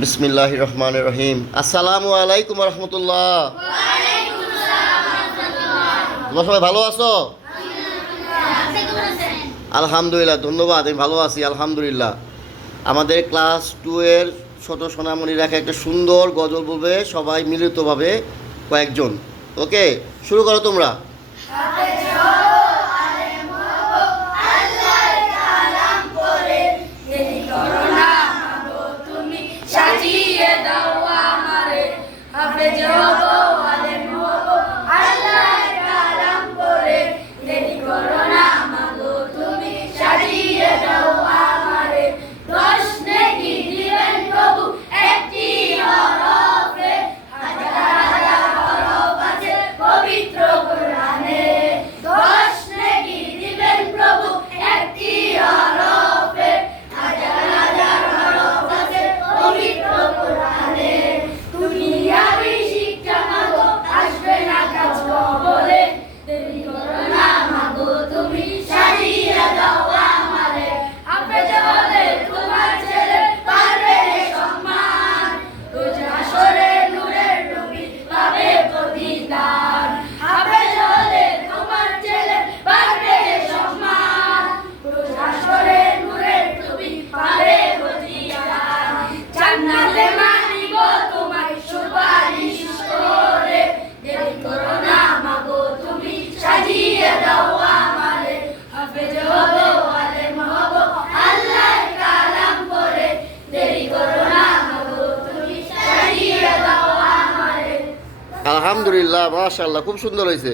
বিসমিল্লাহির রহমানির রহিম। আসসালামু আলাইকুম রহমতুল্লাহ। তোমরা সবাই ভালো আছো? আলহামদুলিল্লাহ, ধন্যবাদ। আমি ভালো আছি আলহামদুলিল্লাহ। আমাদের ক্লাস 2 এর ছোট সোনামণি রেখা একটা সুন্দর গজল বলবে, সবাই মিলিতভাবে কয়েকজন। ওকে, শুরু করো তোমরা। আলহামদুলিল্লাহ, মাশাআল্লাহ, খুব সুন্দর হয়েছে।